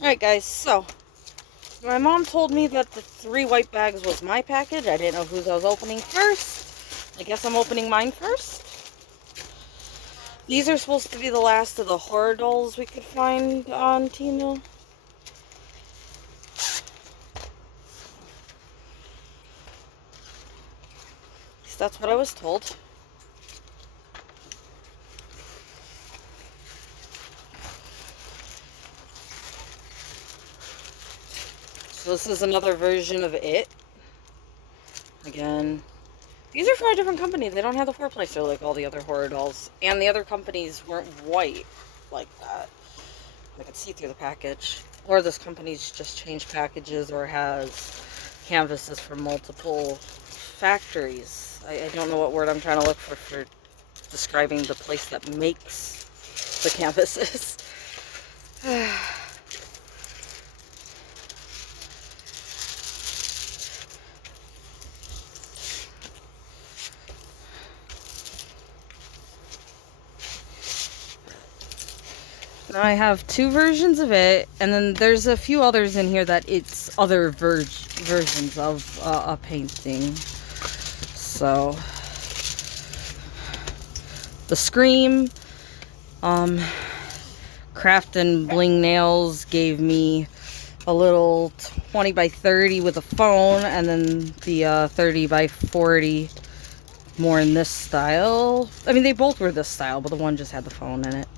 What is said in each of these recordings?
Alright guys, so my mom told me that the 3 white bags was my package. I didn't know whose I was opening first. I guess I'm opening mine first. These are supposed to be the last of the horror dolls we could find on Temu. At least that's what I was told. So this is another version of it. Again, these are from a different company. They don't have the four-placer like all the other horror dolls. And the other companies weren't white like that. I could see through the package. Or this company's just changed packages or has canvases from multiple factories. I don't know what word I'm trying to look for describing the place that makes the canvases. Now I have 2 versions of it, and then there's a few others in here that it's other versions of a painting. So, the Scream, Craft and Bling Nails gave me a little 20 by 30 with a phone, and then the 30 by 40 more in this style. I mean, they both were this style, but the one just had the phone in it.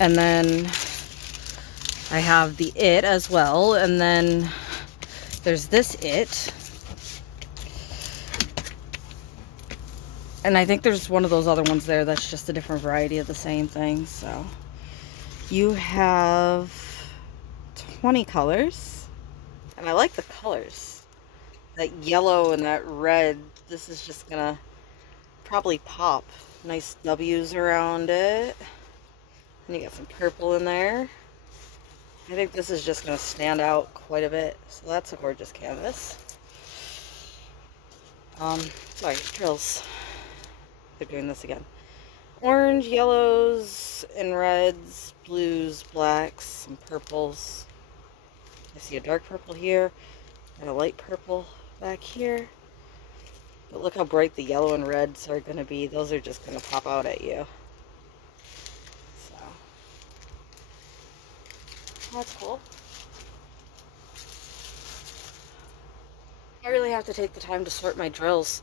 And then I have the It as well, and then there's this It. And I think there's one of those other ones there that's just a different variety of the same thing. So you have 20 colors, and I like the colors. That yellow and that red, this is just gonna probably pop. Nice W's around it. And you got some purple in there. I think this is just gonna stand out quite a bit. So that's a gorgeous canvas. Sorry, drills. They're doing this again. Orange, yellows, and reds, blues, blacks, some purples. I see a dark purple here and a light purple back here. But look how bright the yellow and reds are going to be. Those are just going to pop out at you. So, that's cool. I really have to take the time to sort my drills.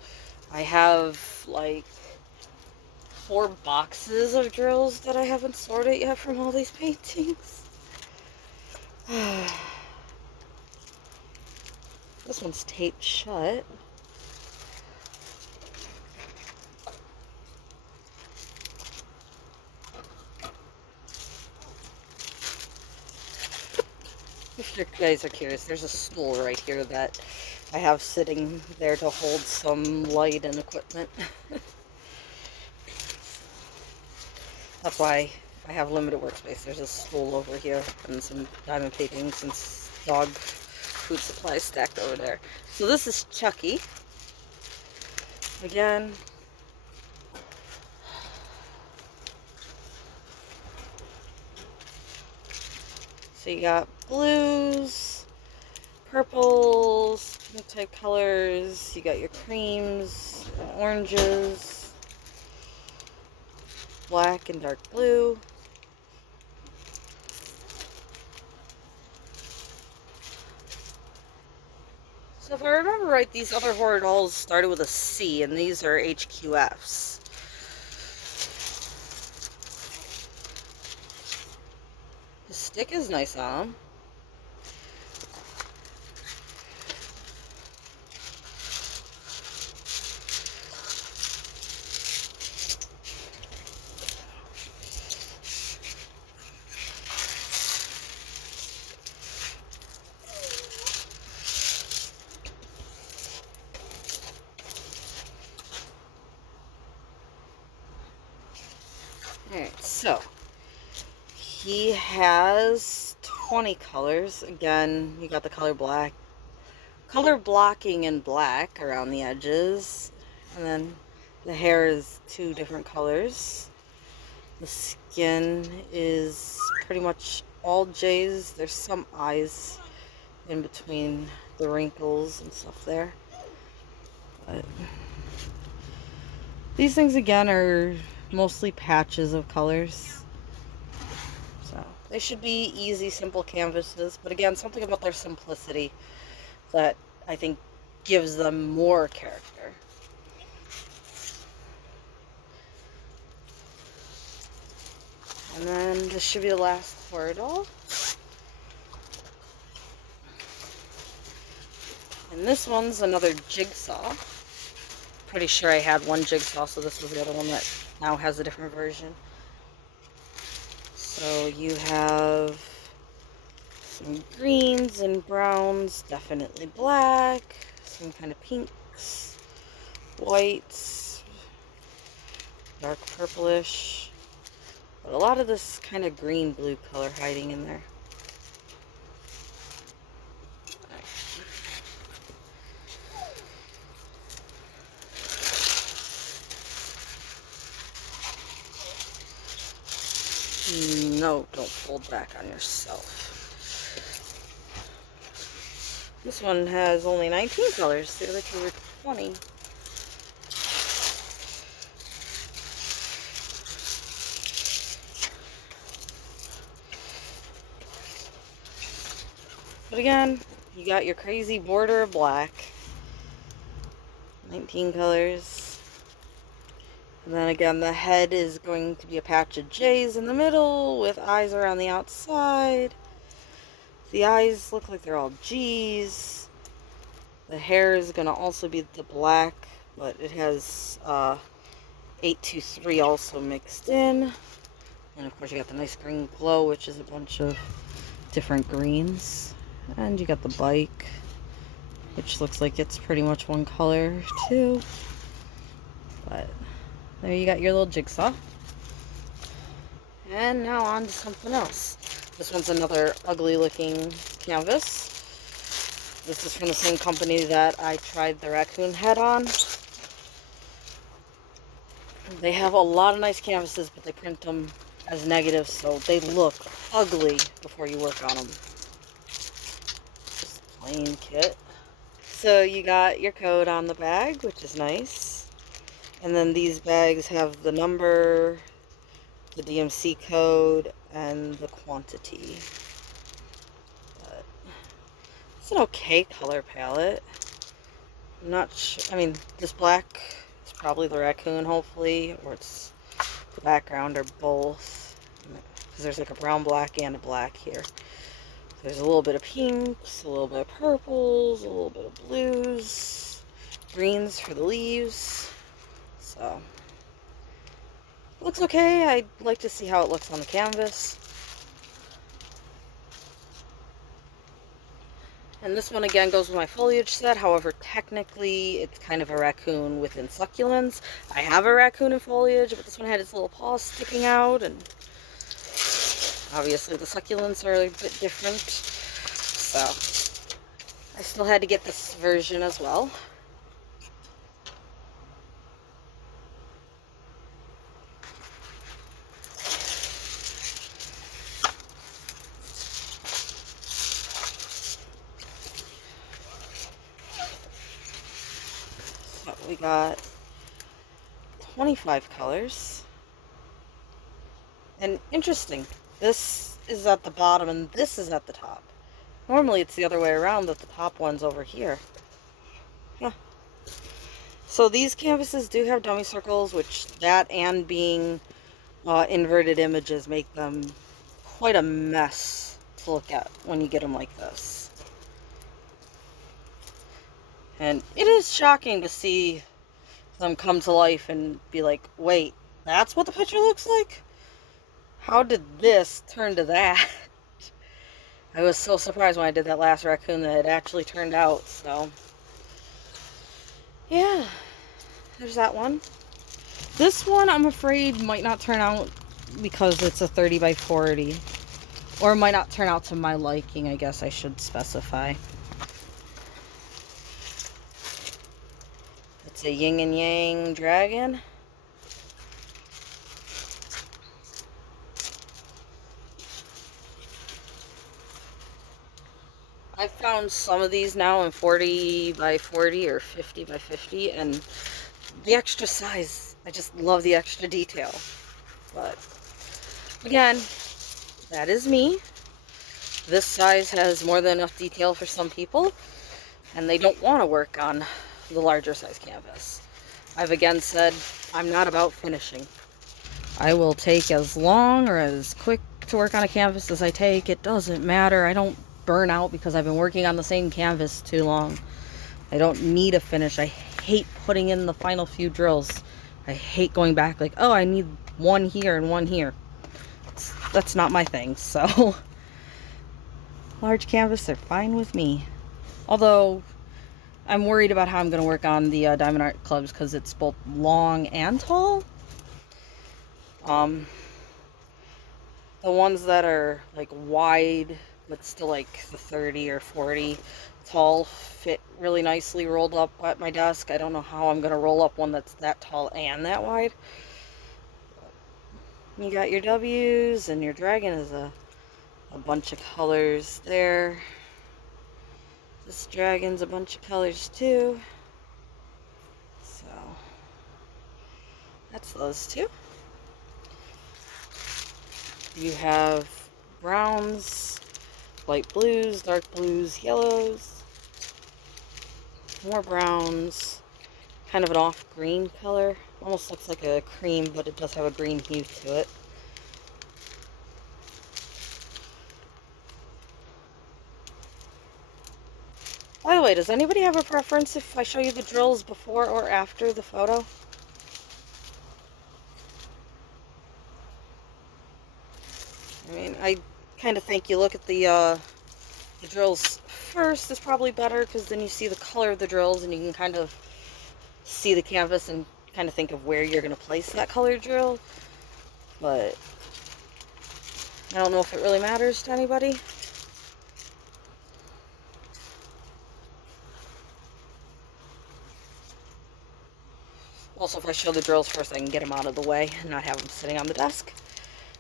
I have like 4 boxes of drills that I haven't sorted yet from all these paintings. This one's taped shut. If you guys are curious, there's a stool right here that I have sitting there to hold some light and equipment. That's why I have limited workspace. There's a stool over here and some diamond paintings and dog food supplies stacked over there. So this is Chucky. Again, so you got blues, purples, pink type colors, you got your creams, and oranges, black and dark blue. So if I remember right, these other horror dolls started with a C, and these are HQFs. The stick is nice on them. Alright, so he has 20 colors. Again, you got the color black, color blocking in black around the edges, and then the hair is 2 different colors. The skin is pretty much all J's. There's some eyes in between the wrinkles and stuff there. But these things again are mostly patches of colors. So they should be easy, simple canvases. But again, something about their simplicity that I think gives them more character. And then this should be the last portal. And this one's another jigsaw. Pretty sure I had one jigsaw, so this was the other one that now has a different version. So you have some greens and browns, definitely black, some kind of pinks, whites, dark purplish, but a lot of this kind of green-blue color hiding in there. No, don't fold back on yourself. This one has only 19 colors. The other two were 20. But again, you got your crazy border of black. 19 colors. And then again, the head is going to be a patch of J's in the middle with eyes around the outside. The eyes look like they're all G's. The hair is going to also be the black, but it has 823 also mixed in. And of course you got the nice green glow, which is a bunch of different greens. And you got the bike, which looks like it's pretty much one color too. But there you got your little jigsaw. And now on to something else. This one's another ugly looking canvas. This is from the same company that I tried the raccoon head on. They have a lot of nice canvases, but they print them as negatives, so they look ugly before you work on them. Just plain kit. So you got your code on the bag, which is nice. And then these bags have the number, the DMC code, and the quantity. But it's an okay color palette. I'm not sure. I mean, this black is probably the raccoon, hopefully, or it's the background, or both. Because there's like a brown, black, and a black here. There's a little bit of pinks, a little bit of purples, a little bit of blues, greens for the leaves. So, looks okay. I'd like to see how it looks on the canvas. And this one again goes with my foliage set. However, technically it's kind of a raccoon within succulents. I have a raccoon in foliage, but this one had its little paws sticking out, and obviously the succulents are a bit different. So I still had to get this version as well. So we got 25 colors. And interesting, this is at the bottom and this is at the top. Normally it's the other way around, that the top one's over here. Yeah. So these canvases do have dummy circles, which that and being inverted images make them quite a mess to look at when you get them like this. And it is shocking to see them come to life and be like, wait, that's what the picture looks like? How did this turn to that? I was so surprised when I did that last raccoon that it actually turned out, so. Yeah, there's that one. This one, I'm afraid, might not turn out because it's a 30 by 40. Or might not turn out to my liking, I guess I should specify. It's a yin and yang dragon. I found some of these now in 40 by 40 or 50 by 50, and the extra size, I just love the extra detail. But again, that is me. This size has more than enough detail for some people, and they don't want to work on the larger size canvas. I've again said, I'm not about finishing. I will take as long or as quick to work on a canvas as I take. It doesn't matter. I don't burn out because I've been working on the same canvas too long. I don't need a finish. I hate putting in the final few drills. I hate going back like, oh, I need one here and one here. That's not my thing, so large canvas are fine with me. Although I'm worried about how I'm going to work on the Diamond Art clubs because it's both long and tall. The ones that are like wide but still like the 30 or 40 tall fit really nicely rolled up at my desk. I don't know how I'm going to roll up one that's that tall and that wide. You got your W's, and your dragon is a bunch of colors there. This dragon's a bunch of colors too. So that's those two. You have browns, light blues, dark blues, yellows, more browns, kind of an off green color. Almost looks like a cream, but it does have a green hue to it. By the way, does anybody have a preference if I show you the drills before or after the photo? I mean, I kind of think you look at the drills first is probably better, because then you see the color of the drills and you can kind of see the canvas and kind of think of where you're going to place that colored drill. But I don't know if it really matters to anybody. Also, if I show the drills first, I can get them out of the way and not have them sitting on the desk.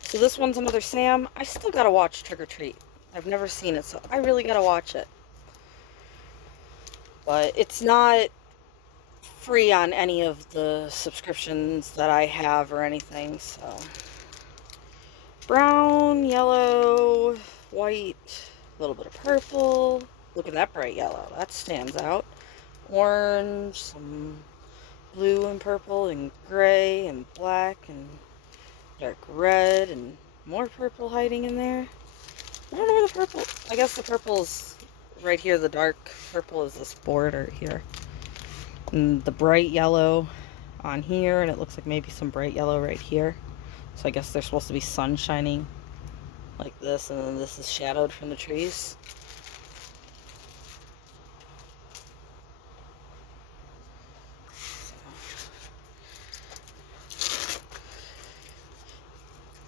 So this one's another Sam. I still gotta watch Trick or Treat. I've never seen it, so I really gotta watch it. But it's not free on any of the subscriptions that I have or anything, so. Brown, yellow, white, a little bit of purple. Look at that bright yellow. That stands out. Orange, some blue and purple and gray and black and dark red and more purple hiding in there. I don't know where the purple... I guess the purple's right here. The dark purple is this border here. And the bright yellow on here, and it looks like maybe some bright yellow right here. So I guess there's supposed to be sun shining like this, and then this is shadowed from the trees.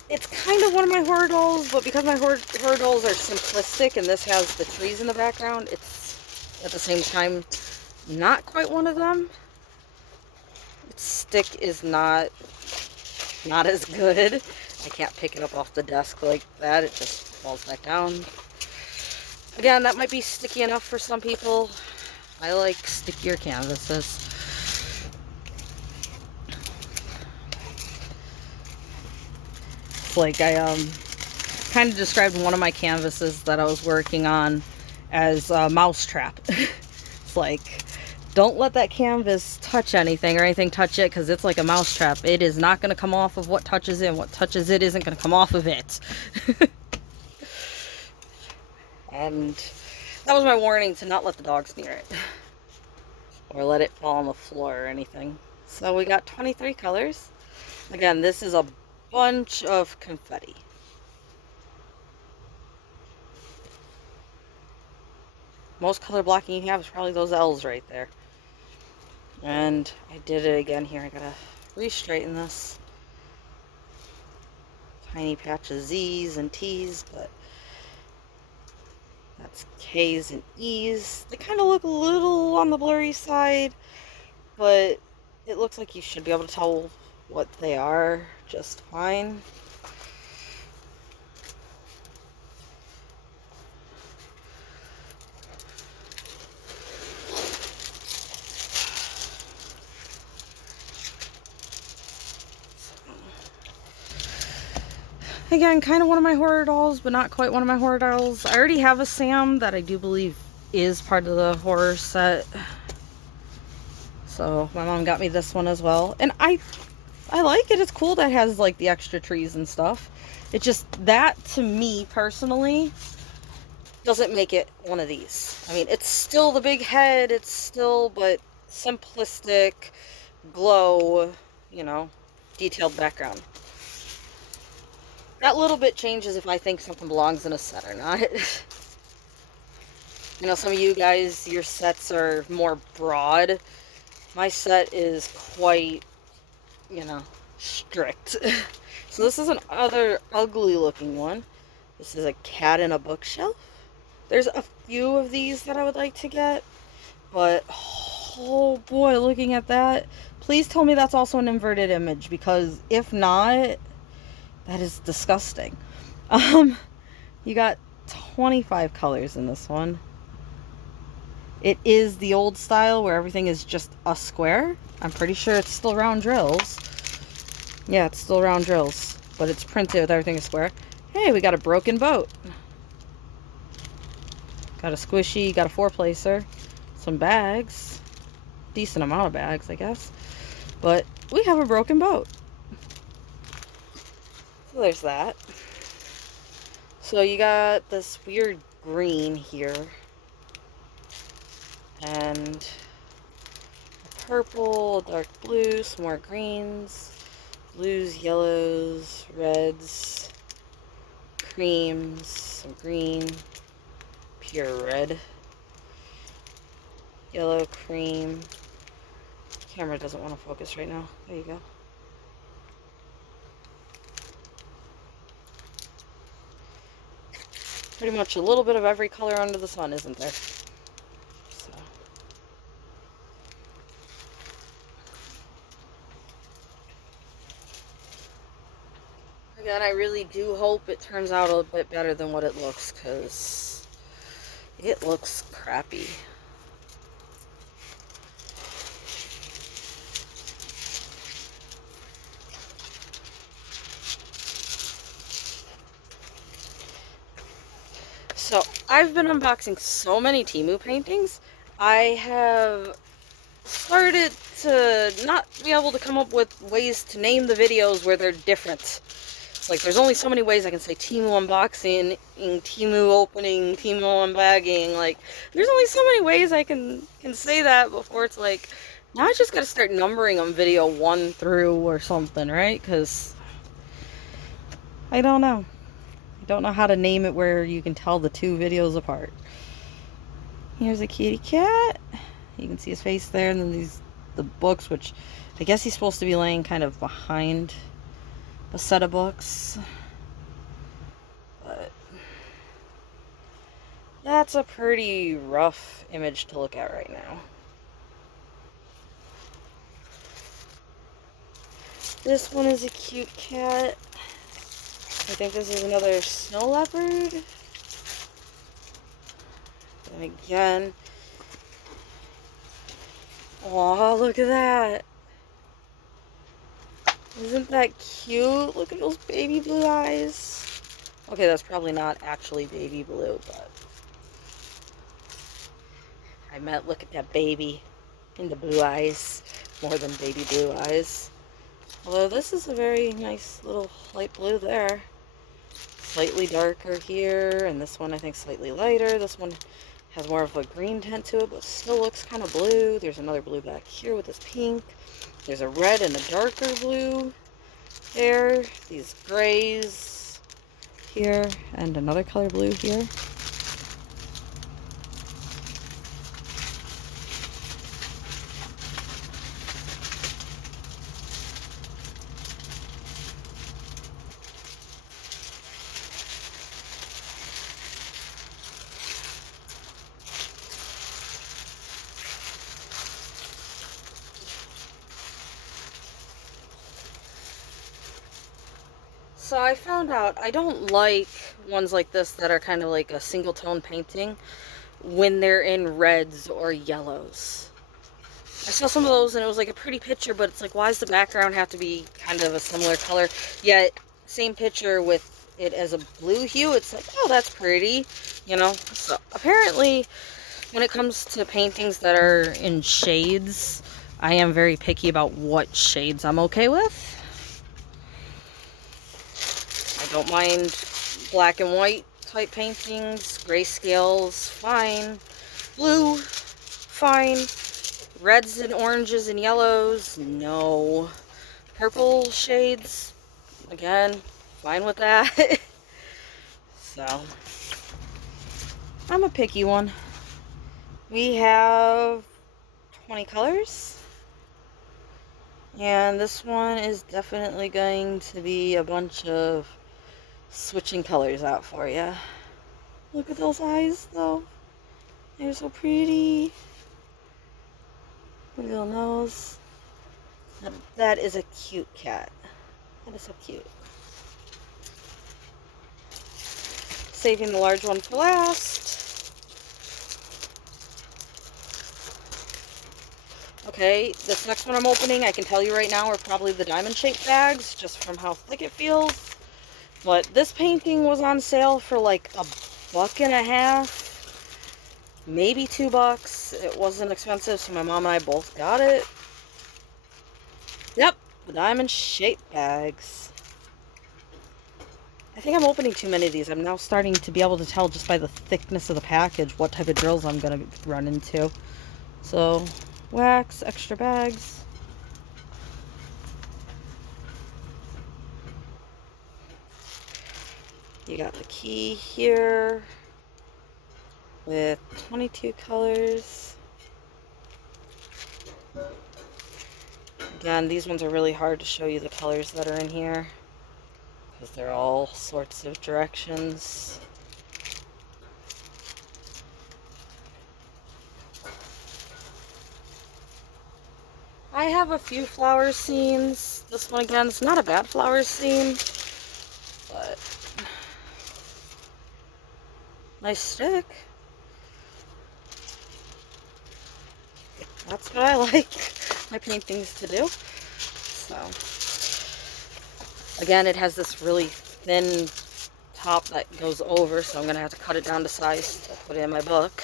It's kind of one of my horror dolls, but because my horror dolls are simplistic and this has the trees in the background, it's at the same time not quite one of them. Its stick is not as good. I can't pick it up off the desk like that. It just falls back down. Again, that might be sticky enough for some people. I like stickier canvases. Like I kind of described one of my canvases that I was working on as a mousetrap. It's like, don't let that canvas touch anything or anything touch it, because it's like a mousetrap. It is not going to come off of what touches it, and what touches it isn't going to come off of it. And that was my warning to not let the dogs near it or let it fall on the floor or anything. So we got 23 colors. Again, this is a bunch of confetti. Most color blocking you have is probably those L's right there. And I did it again here. I gotta re-straighten this. Tiny patch of Z's and T's, but that's K's and E's. They kind of look a little on the blurry side, but it looks like you should be able to tell what they are just fine. Again, kind of one of my horror dolls, but not quite one of my horror dolls. I already have a Sam that I do believe is part of the horror set. So my mom got me this one as well. And I like it. It's cool that it has like the extra trees and stuff. It just, that to me personally doesn't make it one of these. I mean, it's still the big head, it's still, but simplistic, glow, you know, detailed background. That little bit changes if I think something belongs in a set or not. You know, some of you guys, your sets are more broad. My set is quite, you know, strict. So this is another ugly looking one. This is a cat in a bookshelf. There's a few of these that I would like to get, but oh boy, looking at that, please tell me that's also an inverted image, because if not, that is disgusting. You got 25 colors in this one. It is the old style where everything is just a square. I'm pretty sure it's still round drills. Yeah, it's still round drills, but it's printed with everything is square. Hey, we got a broken boat. Got a squishy, got a 4-placer, some bags. Decent amount of bags, I guess. But we have a broken boat. So there's that. So you got this weird green here. And a purple, a dark blue, some more greens, blues, yellows, reds, creams, some green, pure red, yellow, cream. Camera doesn't want to focus right now. There you go. Pretty much a little bit of every color under the sun, isn't there? So. Again, I really do hope it turns out a little bit better than what it looks, because it looks crappy. So, I've been unboxing so many Temu paintings, I have started to not be able to come up with ways to name the videos where they're different. It's like, there's only so many ways I can say Temu unboxing, Temu opening, Temu unbagging. Like, there's only so many ways I can say that before it's like, now I just gotta start numbering them video 1 through or something, right? Because I don't know. I don't know how to name it where you can tell the 2 videos apart. Here's a kitty cat. You can see his face there, and then the books, which I guess he's supposed to be laying kind of behind a set of books. But that's a pretty rough image to look at right now. This one is a cute cat. I think this is another snow leopard. And again, oh, look at that. Isn't that cute? Look at those baby blue eyes. Okay, that's probably not actually baby blue, but I meant look at that baby in the blue eyes, more than baby blue eyes. Although this is a very nice little light blue there. Slightly darker here, and this one I think slightly lighter. This one has more of a green tint to it, but still looks kind of blue. There's another blue back here with this pink. There's a red and a darker blue there. These grays here, and another color blue here. So I found out I don't like ones like this that are kind of like a single tone painting when they're in reds or yellows. I saw some of those and it was like a pretty picture, but it's like, why does the background have to be kind of a similar color? Yet, same picture with it as a blue hue, it's like, oh, that's pretty, you know? So apparently, when it comes to paintings that are in shades, I am very picky about what shades I'm okay with. I don't mind black and white type paintings, grayscales, fine. Blue, fine. Reds and oranges and yellows, no. Purple shades, again, fine with that. So, I'm a picky one. We have 20 colors. And this one is definitely going to be a bunch of switching colors out for you. Look at those eyes, though. They're so pretty. Little nose. That is a cute cat. That is so cute. Saving the large one for last. Okay, this next one I'm opening, I can tell you right now, are probably the diamond-shaped bags, just from how thick it feels. But this painting was on sale for like $1.50, maybe $2. It wasn't expensive, so my mom and I both got it. Yep, the diamond-shaped bags. I think I'm opening too many of these. I'm now starting to be able to tell just by the thickness of the package what type of drills I'm going to run into. So, wax, extra bags. You got the key here with 22 colors. Again, these ones are really hard to show you the colors that are in here because they're all sorts of directions. I have a few flower scenes. This one again is not a bad flower scene, but nice stick. That's what I like my paintings to do. So, again, it has this really thin top that goes over, so I'm going to have to cut it down to size to put it in my book.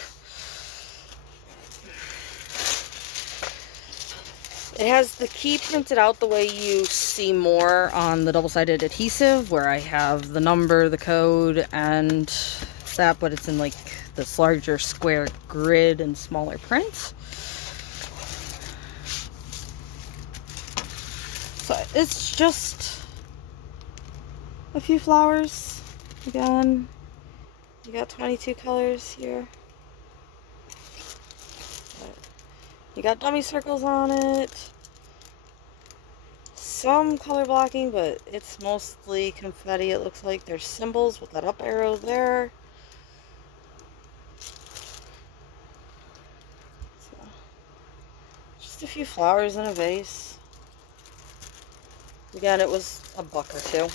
It has the key printed out the way you see more on the double-sided adhesive, where I have the number, the code, and that, but it's in like this larger square grid and smaller print. So it's just a few flowers. Again, you got 22 colors here. You got dummy circles on it. Some color blocking, but it's mostly confetti. It looks like there's symbols with that up arrow there. So, just a few flowers in a vase. Again, it was $1 or $2.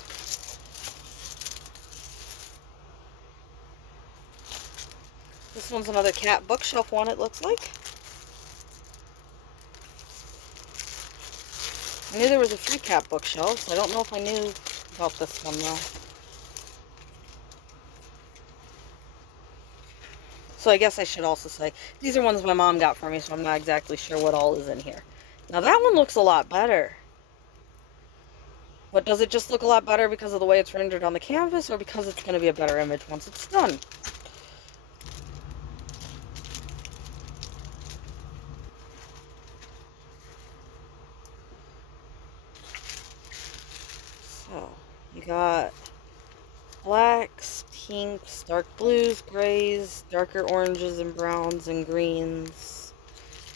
This one's another cat bookshelf one, it looks like. I knew there was a few cat bookshelves. I don't know if I knew about this one, though. So I guess I should also say, these are ones my mom got for me, so I'm not exactly sure what all is in here. Now that one looks a lot better. But does it just look a lot better because of the way it's rendered on the canvas, or because it's going to be a better image once it's done? So, you got blacks, pinks, dark blues, grays, darker oranges and browns and greens.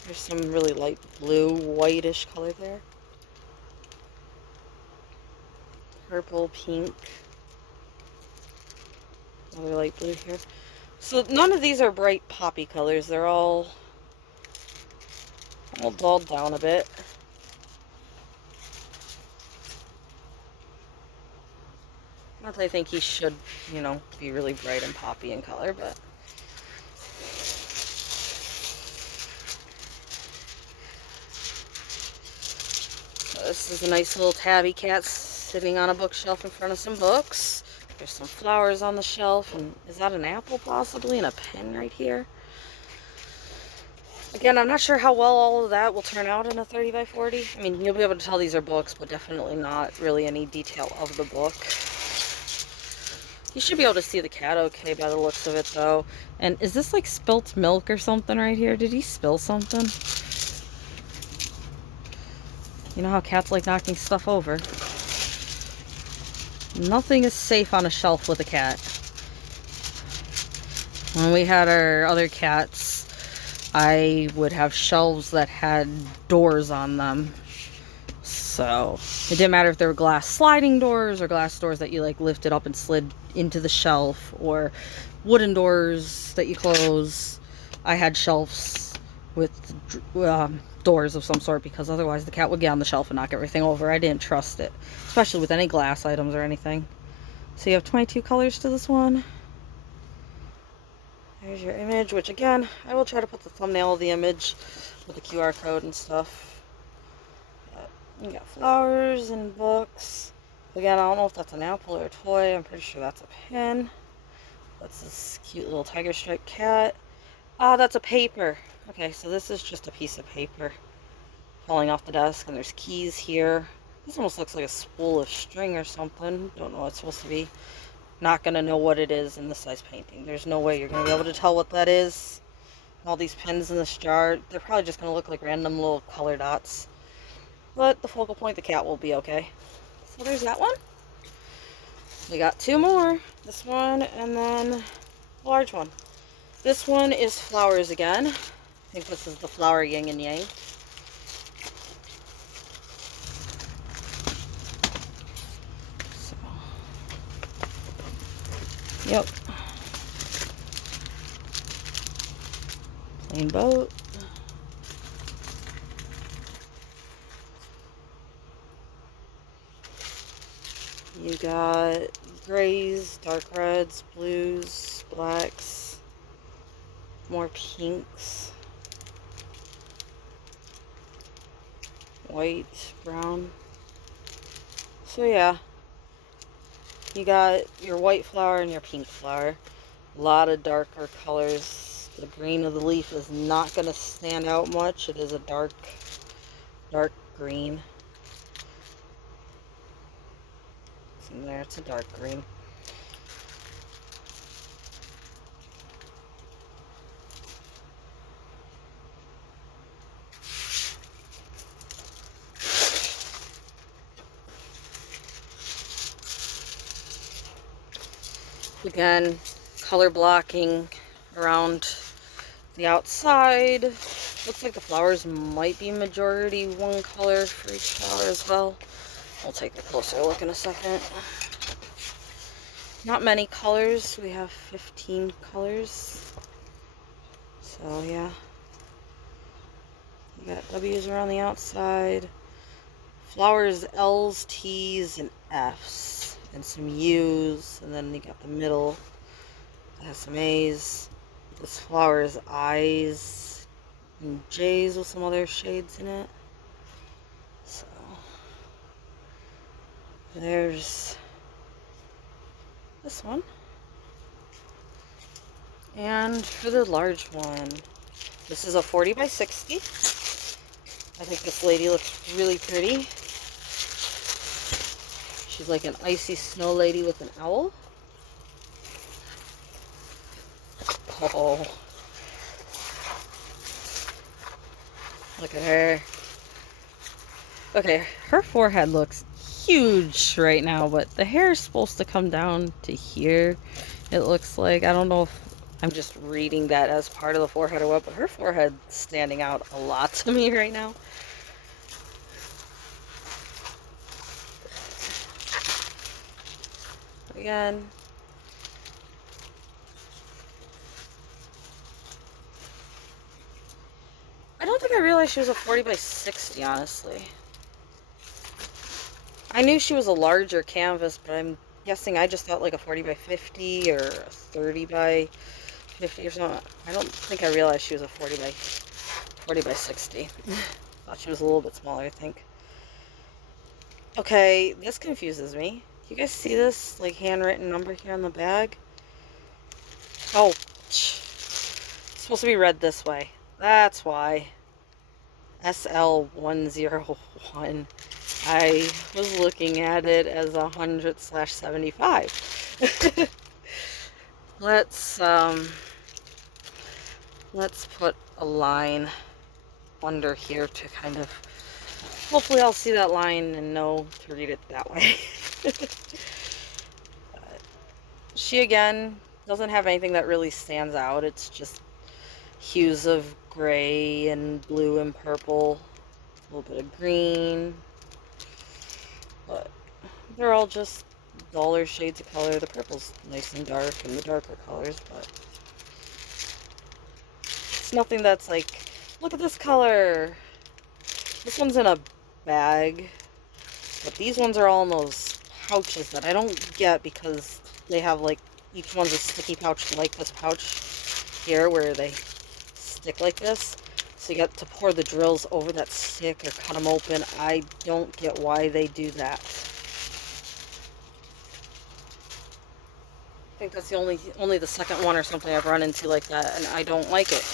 There's some really light blue, whitish color there. Purple, pink. Another light blue here. So none of these are bright poppy colors. They're all dulled down a bit. Not that I think he should, you know, be really bright and poppy in color, but... So this is a nice little tabby cat sitting on a bookshelf in front of some books. There's some flowers on the shelf, and is that an apple possibly, and a pen right here? Again, I'm not sure how well all of that will turn out in a 30 by 40. I mean, you'll be able to tell these are books, but definitely not really any detail of the book. You should be able to see the cat okay by the looks of it, though. And is this like spilt milk or something right here? Did he spill something? You know how cats like knocking stuff over. Nothing is safe on a shelf with a cat. When we had our other cats, I would have shelves that had doors on them. So it didn't matter if they were glass sliding doors or glass doors that you like lifted up and slid into the shelf, or wooden doors that you close. I had shelves with doors of some sort, because otherwise the cat would get on the shelf and knock everything over. I didn't trust it, especially with any glass items or anything. So you have 22 colors to this one. There's your image, which again, I will try to put the thumbnail of the image with the QR code and stuff. You got flowers and books. Again, I don't know if that's an apple or a toy. I'm pretty sure that's a pen. That's this cute little tiger striped cat. Ah, that's a paper. Okay, so this is just a piece of paper falling off the desk, and there's keys here. This almost looks like a spool of string or something. Don't know what it's supposed to be. Not gonna know what it is in this size painting. There's no way you're gonna be able to tell what that is. All these pens in this jar, they're probably just gonna look like random little color dots. But the focal point, the cat, will be okay. So there's that one. We got two more. This one and then a large one. This one is flowers again. I think this is the flower yin and yang. So, yep. Plain boat. You got grays, dark reds, blues, blacks, more pinks, white, brown. So yeah, you got your white flower and your pink flower. A lot of darker colors. The green of the leaf is not going to stand out much. It is a dark green. It's in there. It's a dark green. Again, color blocking around the outside. Looks like the flowers might be majority one color for each flower as well. We'll take a closer look in a second. Not many colors. We have 15 colors. So yeah. You got W's around the outside. Flowers, L's, T's, and F's. And some U's. And then you got the middle. That has some A's. This flower is I's and J's with some other shades in it. So there's this one. And for the large one, this is a 40 by 60. I think this lady looks really pretty. She's like an icy snow lady with an owl. Oh, look at her. Okay, her forehead looks huge right now, but the hair is supposed to come down to here. It looks like, I don't know if I'm just reading that as part of the forehead or what, but her forehead's standing out a lot to me right now. Again, I don't think I realized she was a 40 by 60, honestly. I knew she was a larger canvas, but I'm guessing I just thought like a 40 by 50 or a 30 by 50 or something. I don't think I realized she was a 40 by 60. Thought she was a little bit smaller, I think. Okay, this confuses me. You guys see this, like, handwritten number here on the bag? Oh, it's supposed to be read this way. That's why. SL101. I was looking at it as 100/75. Let's put a line under here to kind of, hopefully I'll see that line and know to read it that way. She, again, doesn't have anything that really stands out. It's just hues of gray and blue and purple, a little bit of green, but they're all just duller shades of color. The purple's nice and dark and the darker colors, but it's nothing that's like, look at this color. This one's in a bag, but these ones are all in those pouches that I don't get because they have, like, each one's a sticky pouch like this pouch here where they stick like this. So you get to pour the drills over that stick or cut them open. I don't get why they do that. I think that's the only the second one or something I've run into like that, and I don't like it.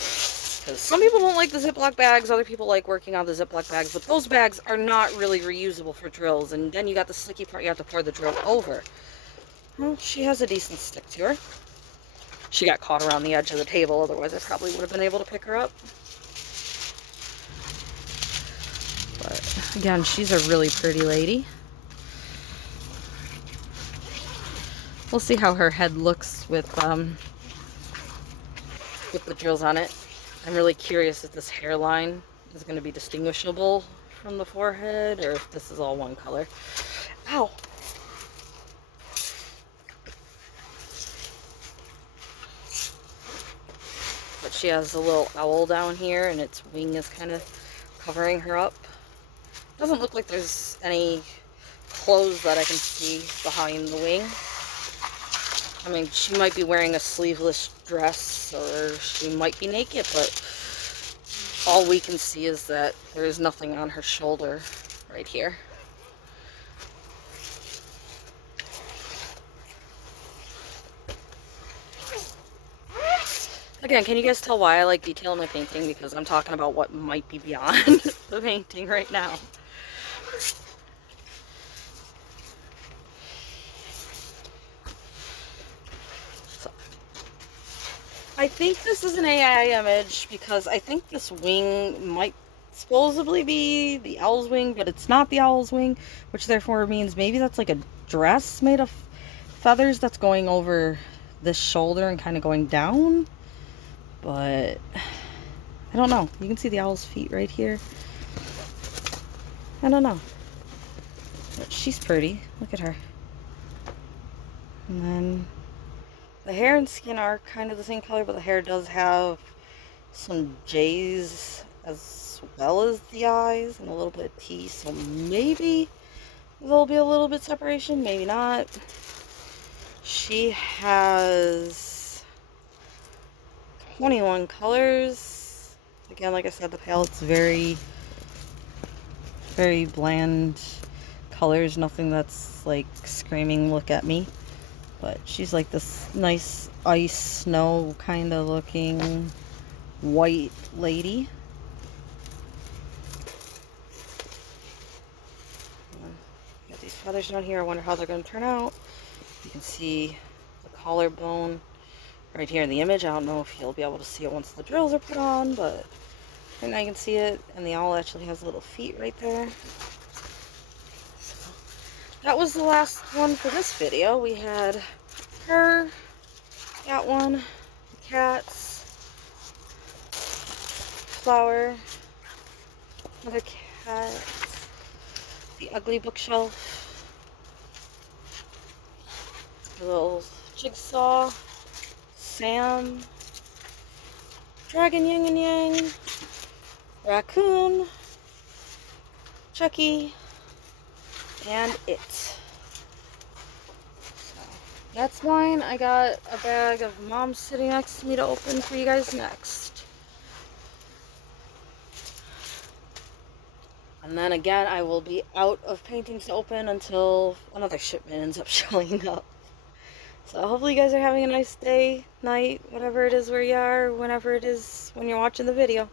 Because some people don't like the Ziploc bags, other people like working on the Ziploc bags, but those bags are not really reusable for drills, and then you got the sticky part you have to pour the drill over. Well, she has a decent stick to her. She got caught around the edge of the table, otherwise I probably would have been able to pick her up. But again, she's a really pretty lady. We'll see how her head looks with the drills on it. I'm really curious if this hairline is going to be distinguishable from the forehead or if this is all one color. Ow! But she has a little owl down here and its wing is kind of covering her up. Doesn't look like there's any clothes that I can see behind the wing. I mean, she might be wearing a sleeveless dress or she might be naked, but all we can see is that there is nothing on her shoulder right here. Again, can you guys tell why I like detail in my painting? Because I'm talking about what might be beyond the painting right now. I think this is an AI image because I think this wing might supposedly be the owl's wing, but it's not the owl's wing, which therefore means maybe that's like a dress made of feathers that's going over this shoulder and kind of going down. But I don't know. You can see the owl's feet right here. I don't know. But she's pretty. Look at her. And then the hair and skin are kind of the same color, but the hair does have some J's as well as the eyes and a little bit of T, so maybe there'll be a little bit separation, maybe not. She has 21 colors. Again, like I said, the palette's very, very bland colors, nothing that's like screaming, look at me. But she's like this nice ice snow kind of looking white lady. Got these feathers down here. I wonder how they're going to turn out. You can see the collarbone right here in the image. I don't know if you'll be able to see it once the drills are put on, but right now you can see it. And the owl actually has little feet right there. That was the last one for this video. We had her, that one, the cats, flower, another cat, the ugly bookshelf, a little jigsaw, Sam, dragon yin and yang, raccoon, Chucky, and it. So that's mine. I got a bag of Mom's sitting next to me to open for you guys next. And then again, I will be out of paintings to open until another shipment ends up showing up. So hopefully you guys are having a nice day, night, whatever it is where you are, whenever it is when you're watching the video.